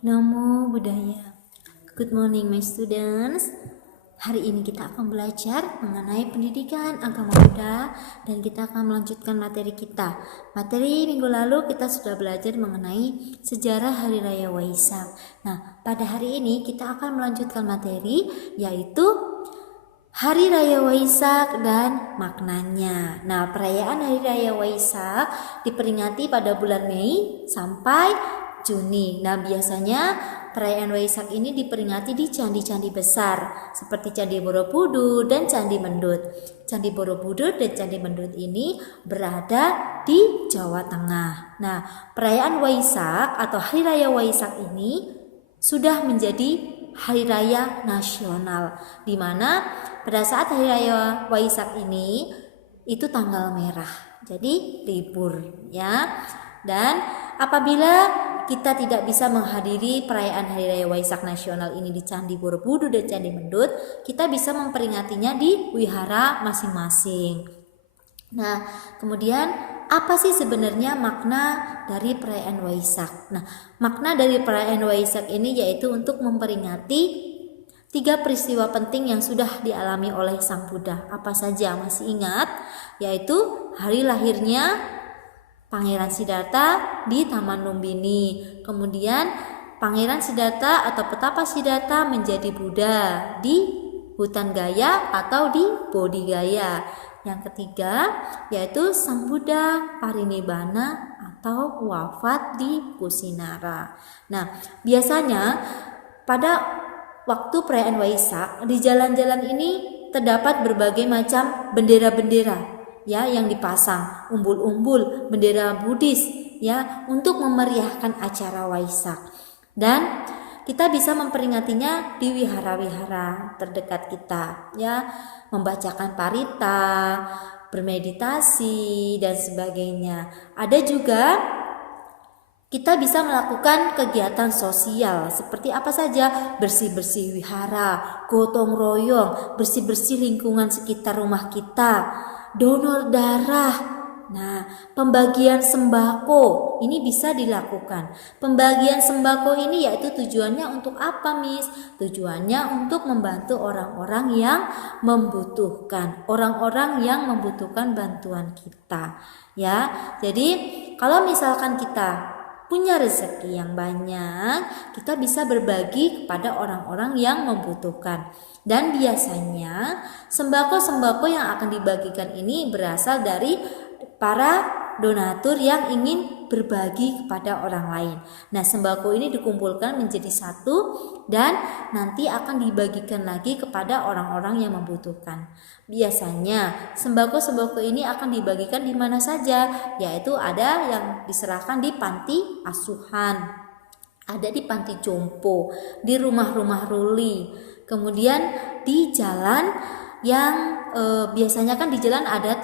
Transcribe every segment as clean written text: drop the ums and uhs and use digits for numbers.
Namo Buddhaya. Good morning my students. Hari ini kita akan belajar mengenai pendidikan agama Buddha dan kita akan melanjutkan materi kita. Materi minggu lalu kita sudah belajar mengenai sejarah Hari Raya Waisak. Nah, pada hari ini kita akan melanjutkan materi yaitu Hari Raya Waisak dan maknanya. Nah, perayaan Hari Raya Waisak diperingati pada bulan Mei sampai Juni. Nah, biasanya perayaan Waisak ini diperingati di candi-candi besar seperti Candi Borobudur dan Candi Mendut. Candi Borobudur dan Candi Mendut ini berada di Jawa Tengah. Nah, perayaan Waisak atau Hari Raya Waisak ini sudah menjadi hari raya nasional, di mana pada saat hari raya Waisak ini itu tanggal merah, jadi libur ya. Dan apabila kita tidak bisa menghadiri perayaan hari raya Waisak nasional ini di Candi Borobudur dan Candi Mendut, kita bisa memperingatinya di wihara masing-masing. Nah, kemudian apa sih sebenarnya makna dari perayaan Waisak? Nah, makna dari perayaan Waisak ini yaitu untuk memperingati 3 peristiwa penting yang sudah dialami oleh Sang Buddha. Apa saja masih ingat? Yaitu hari lahirnya Pangeran Siddhartha di Taman Lumbini. Kemudian Pangeran Siddhartha atau Petapa Siddhartha menjadi Buddha di Hutan Gaya atau di Bodhi Gaya. Yang ketiga yaitu Sang Buddha parinibbana atau wafat di Kusinara. Nah, biasanya pada waktu perayaan Waisak di jalan-jalan ini terdapat berbagai macam bendera-bendera ya yang dipasang, umbul-umbul, bendera Buddhis ya untuk memeriahkan acara Waisak. Dan kita bisa memperingatinya di wihara-wihara terdekat kita ya, membacakan parita, bermeditasi dan sebagainya. Ada juga kita bisa melakukan kegiatan sosial seperti apa saja, bersih-bersih wihara, gotong royong, bersih-bersih lingkungan sekitar rumah kita, donor darah. Nah, pembagian sembako ini bisa dilakukan. Pembagian sembako ini yaitu tujuannya untuk apa, Miss? Tujuannya untuk membantu orang-orang yang membutuhkan, orang-orang yang membutuhkan bantuan kita. Ya, jadi kalau misalkan kita punya rezeki yang banyak, kita bisa berbagi kepada orang-orang yang membutuhkan. Dan biasanya sembako-sembako yang akan dibagikan ini berasal dari para donatur yang ingin berbagi kepada orang lain. Nah, sembako ini dikumpulkan menjadi satu dan nanti akan dibagikan lagi kepada orang-orang yang membutuhkan. Biasanya sembako-sembako ini akan dibagikan di mana saja, yaitu ada yang diserahkan di panti asuhan, ada di panti jompo, di rumah-rumah ruli, kemudian di jalan yang biasanya kan di jalan ada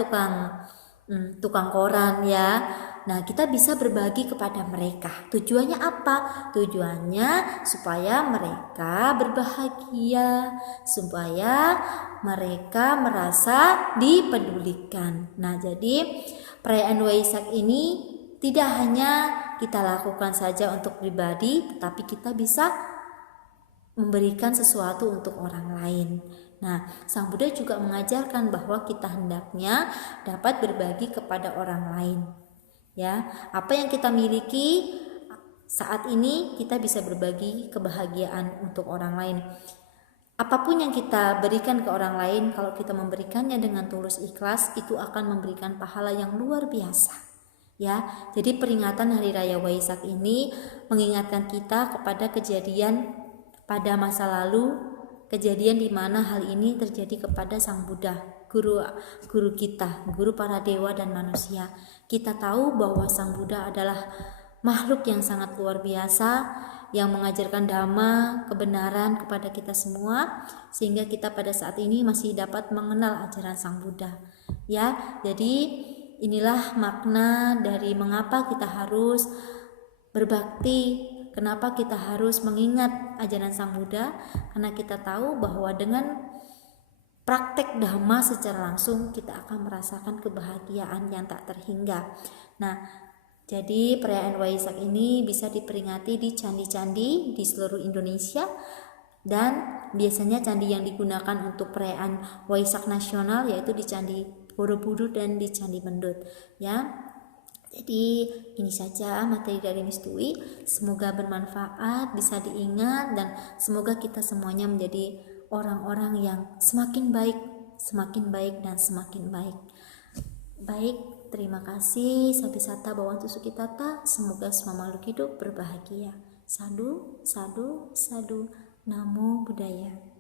tukang koran ya. Nah, kita bisa berbagi kepada mereka. Tujuannya apa? Tujuannya supaya mereka berbahagia, supaya mereka merasa dipedulikan. Nah, jadi perayaan Waisak ini tidak hanya kita lakukan saja untuk pribadi, tetapi kita bisa memberikan sesuatu untuk orang lain. Nah, Sang Buddha juga mengajarkan bahwa kita hendaknya dapat berbagi kepada orang lain. Ya, apa yang kita miliki saat ini kita bisa berbagi kebahagiaan untuk orang lain. Apapun yang kita berikan ke orang lain, kalau kita memberikannya dengan tulus ikhlas, itu akan memberikan pahala yang luar biasa. Ya, jadi peringatan Hari Raya Waisak ini mengingatkan kita kepada kejadian pada masa lalu, kejadian di mana hal ini terjadi kepada Sang Buddha, guru kita, guru para dewa dan manusia. Kita tahu bahwa Sang Buddha adalah makhluk yang sangat luar biasa yang mengajarkan dhamma, kebenaran kepada kita semua, sehingga kita pada saat ini masih dapat mengenal ajaran Sang Buddha. Ya, jadi inilah makna dari mengapa kita harus berbakti. Kenapa kita harus mengingat ajaran Sang Buddha? Karena kita tahu bahwa dengan praktek dhamma secara langsung kita akan merasakan kebahagiaan yang tak terhingga. Nah, Jadi perayaan Waisak ini bisa diperingati di candi-candi di seluruh Indonesia, dan biasanya candi yang digunakan untuk perayaan Waisak nasional yaitu di Candi Borobudur dan di Candi Mendut ya. Jadi ini saja materi dari Miss Dwi, semoga bermanfaat, bisa diingat, dan semoga kita semuanya menjadi orang-orang yang semakin baik dan semakin baik. Baik, terima kasih. Sabi sata bawang tusuk tata, semoga semua makhluk hidup berbahagia. Sadu, sadu, sadu. Namo Buddhaya.